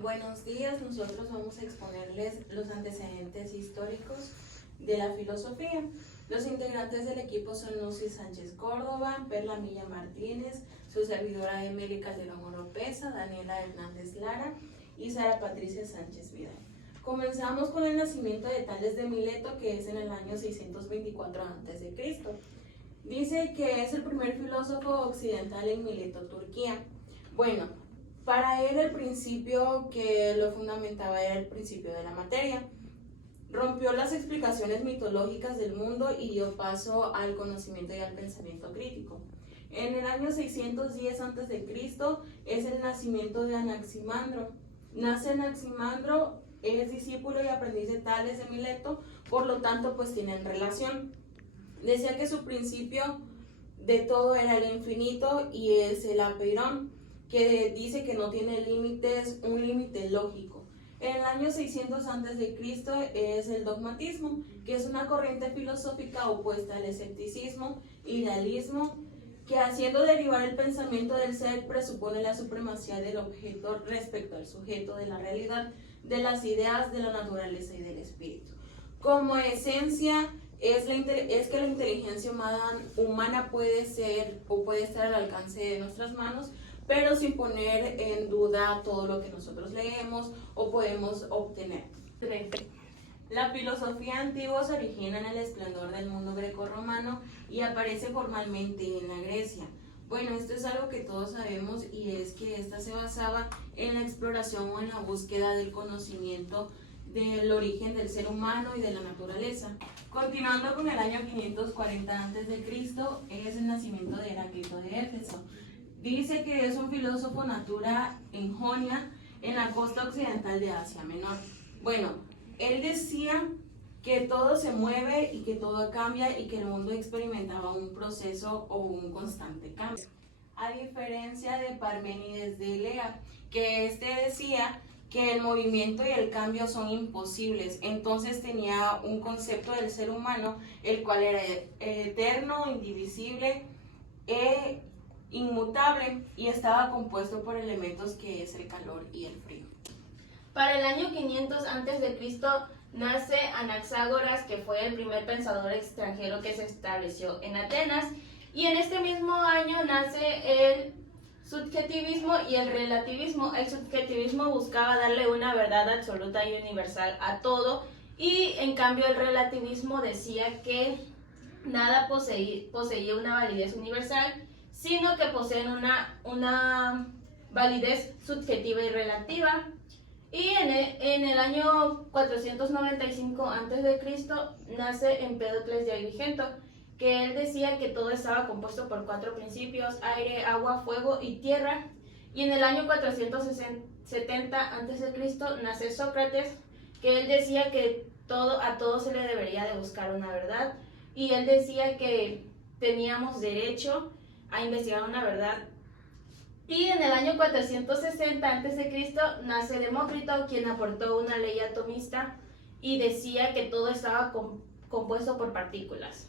Buenos días, nosotros vamos a exponerles los antecedentes históricos de la filosofía. Los integrantes del equipo son Lucy Sánchez Córdoba, Perla Milla Martínez, su servidora Emily Calderón Oropesa, Daniela Hernández Lara y Sara Patricia Sánchez Vidal. Comenzamos con el nacimiento de Tales de Mileto, que es en el año 624 a.C. Dice que es el primer filósofo occidental en Mileto, Turquía. Bueno, para él el principio que lo fundamentaba era el principio de la materia. Rompió las explicaciones mitológicas del mundo y dio paso al conocimiento y al pensamiento crítico. En el año 610 a.C. es el nacimiento de Anaximandro. Nace Anaximandro, es discípulo y aprendiz de Tales de Mileto, por lo tanto pues tienen relación. Decía que su principio de todo era el infinito y es el apeirón, que dice que no tiene límites, un límite lógico. En el año 600 a.C. es el dogmatismo, que es una corriente filosófica opuesta al escepticismo, idealismo, que haciendo derivar el pensamiento del ser presupone la supremacía del objeto respecto al sujeto de la realidad, de las ideas, de la naturaleza y del espíritu. Como esencia es que la inteligencia humana puede ser o puede estar al alcance de nuestras manos, pero sin poner en duda todo lo que nosotros leemos o podemos obtener. La filosofía antigua se origina en el esplendor del mundo grecorromano y aparece formalmente en la Grecia. Bueno, esto es algo que todos sabemos y es que esta se basaba en la exploración o en la búsqueda del conocimiento del origen del ser humano y de la naturaleza. Continuando con el año 540 a.C., es el nacimiento de Heráclito de Éfeso. Dice que es un filósofo natura en Jonia, en la costa occidental de Asia Menor. Bueno, él decía que todo se mueve y que todo cambia y que el mundo experimentaba un proceso o un constante cambio. A diferencia de Parménides de Elea, que decía que el movimiento y el cambio son imposibles. Entonces tenía un concepto del ser humano, el cual era eterno, indivisible e inmutable y estaba compuesto por elementos que es el calor y el frío. Para el año 500 a.C. nace Anaxágoras, que fue el primer pensador extranjero que se estableció en Atenas, y en este mismo año nace el subjetivismo y el relativismo. El subjetivismo buscaba darle una verdad absoluta y universal a todo, y en cambio el relativismo decía que nada poseía una validez universal, sino que poseen una validez subjetiva y relativa. Y en el año 495 a.C. nace Empédocles de Agrigento, que él decía que todo estaba compuesto por 4 principios: aire, agua, fuego y tierra. Y en el año 470 a.C. nace Sócrates, que él decía que a todo se le debería de buscar una verdad, y él decía que teníamos derecho a investigar una verdad. Y en el año 460 a.C. nace Demócrito, quien aportó una ley atomista y decía que todo estaba compuesto por partículas.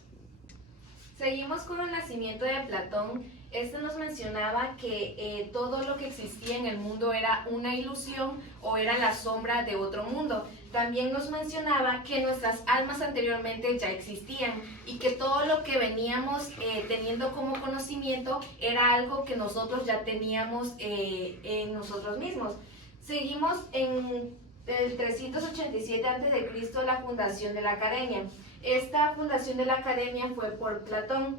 Seguimos con el nacimiento de Platón. Este nos mencionaba que todo lo que existía en el mundo era una ilusión o era la sombra de otro mundo. También nos mencionaba que nuestras almas anteriormente ya existían y que todo lo que veníamos teniendo como conocimiento era algo que nosotros ya teníamos en nosotros mismos. Seguimos en el 387 a.C., la fundación de la academia. Esta fundación de la academia fue por Platón.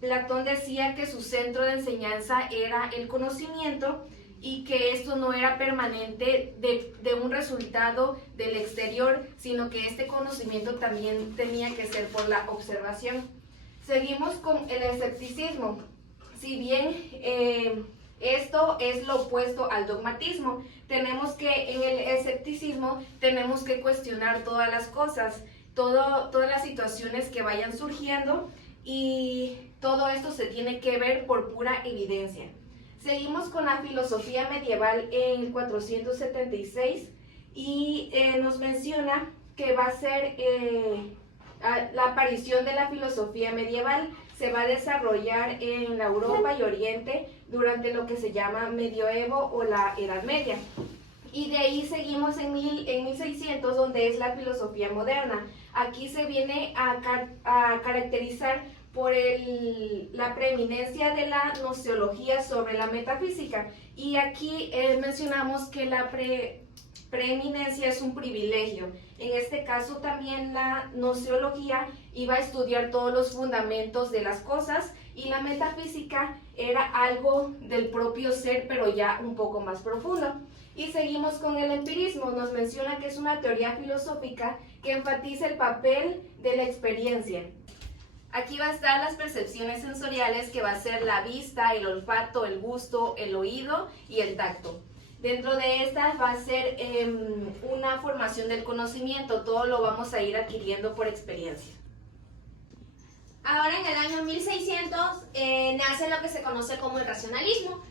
Platón decía que su centro de enseñanza era el conocimiento y que esto no era permanente de un resultado del exterior, sino que este conocimiento también tenía que ser por la observación. Seguimos con el escepticismo. Si bien esto es lo opuesto al dogmatismo, tenemos que en el escepticismo tenemos que cuestionar todas las cosas, todas las situaciones que vayan surgiendo, y todo esto se tiene que ver por pura evidencia. Seguimos con la filosofía medieval en 476 y nos menciona que va a ser la aparición de la filosofía medieval. Se va a desarrollar en la Europa y Oriente durante lo que se llama medioevo o la Edad Media. Y de ahí seguimos en 1600, donde es la filosofía moderna. Aquí se viene a caracterizar por la preeminencia de la gnoseología sobre la metafísica. Y aquí mencionamos que la preeminencia es un privilegio. En este caso también la gnoseología iba a estudiar todos los fundamentos de las cosas y la metafísica era algo del propio ser, pero ya un poco más profundo. Y seguimos con el empirismo. Nos menciona que es una teoría filosófica que enfatiza el papel de la experiencia. Aquí va a estar las percepciones sensoriales, que va a ser la vista, el olfato, el gusto, el oído y el tacto. Dentro de estas va a ser una formación del conocimiento, todo lo vamos a ir adquiriendo por experiencia. Ahora en el año 1600 nace lo que se conoce como el racionalismo.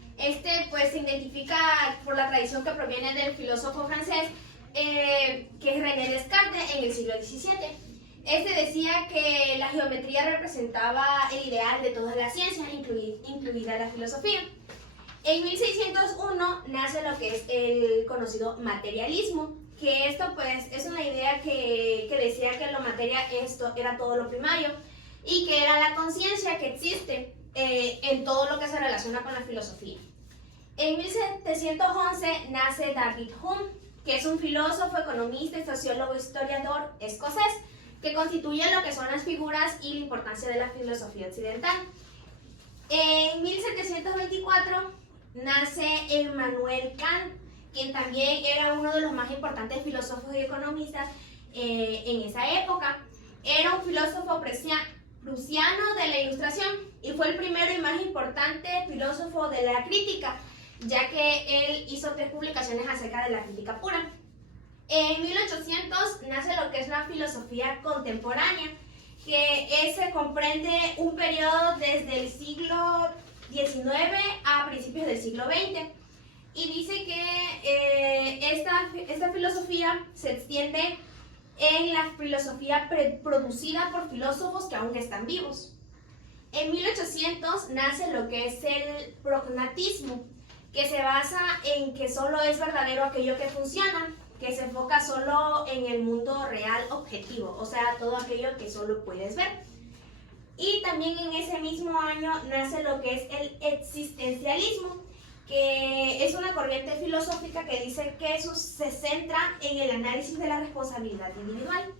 Pues se identifica por la tradición que proviene del filósofo francés que es René Descartes en el siglo XVII. Decía que la geometría representaba el ideal de todas las ciencias, incluida la filosofía. En 1601 nace lo que es el conocido materialismo, que esto pues es una idea que decía que lo materia esto era todo lo primario y que era la conciencia que existe en todo lo que se relaciona con la filosofía. En 1711 nace David Hume, que es un filósofo, economista y sociólogo historiador escocés, que constituye lo que son las figuras y la importancia de la filosofía occidental. En 1724 nace Immanuel Kant, quien también era uno de los más importantes filósofos y economistas en esa época. Era un filósofo prusiano de la Ilustración y fue el primero y más importante filósofo de la crítica, ya que él hizo 3 publicaciones acerca de la crítica pura. En 1800 nace lo que es la filosofía contemporánea, que se comprende un periodo desde el siglo XIX a principios del siglo XX, y dice que esta filosofía se extiende en la filosofía producida por filósofos que aún están vivos. En 1800 nace lo que es el prognatismo, que se basa en que solo es verdadero aquello que funciona, que se enfoca solo en el mundo real objetivo, o sea, todo aquello que solo puedes ver. Y también en ese mismo año nace lo que es el existencialismo, que es una corriente filosófica que dice que eso se centra en el análisis de la responsabilidad individual.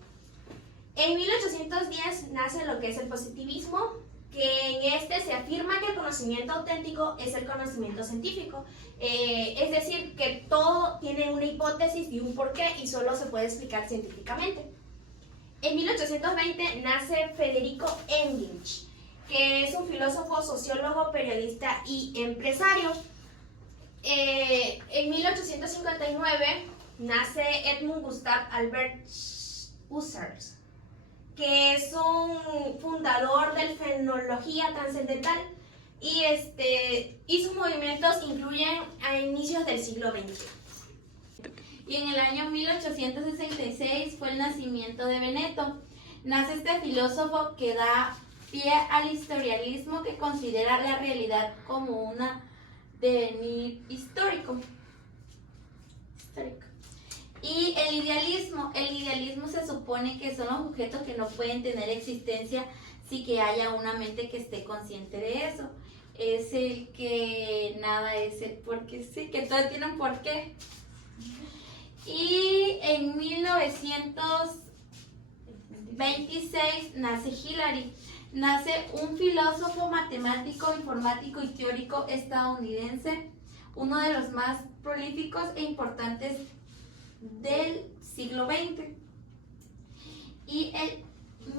En 1810 nace lo que es el positivismo, que en se afirma que el conocimiento auténtico es el conocimiento científico, es decir, que todo tiene una hipótesis y un porqué y solo se puede explicar científicamente. En 1820 nace Federico Engels, que es un filósofo, sociólogo, periodista y empresario. En 1859 nace Edmund Gustav Albert Husserl, que es un fundador de la fenomenología trascendental y sus movimientos incluyen a inicios del siglo XX. Y en el año 1866 fue el nacimiento de Benetton. Nace este filósofo que da pie al historialismo, que considera la realidad como un devenir histórico. Y el idealismo se supone que son los objetos que no pueden tener existencia sin que haya una mente que esté consciente de eso. Es el que nada es el porque sí, que todo tiene un porqué. Y en 1926 nace Hillary. Nace un filósofo, matemático, informático y teórico estadounidense, uno de los más prolíficos e importantes del siglo XX. Y en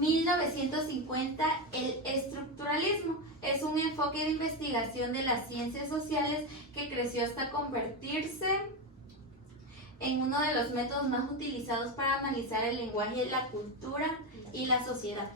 1950 el estructuralismo es un enfoque de investigación de las ciencias sociales que creció hasta convertirse en uno de los métodos más utilizados para analizar el lenguaje, la cultura y la sociedad.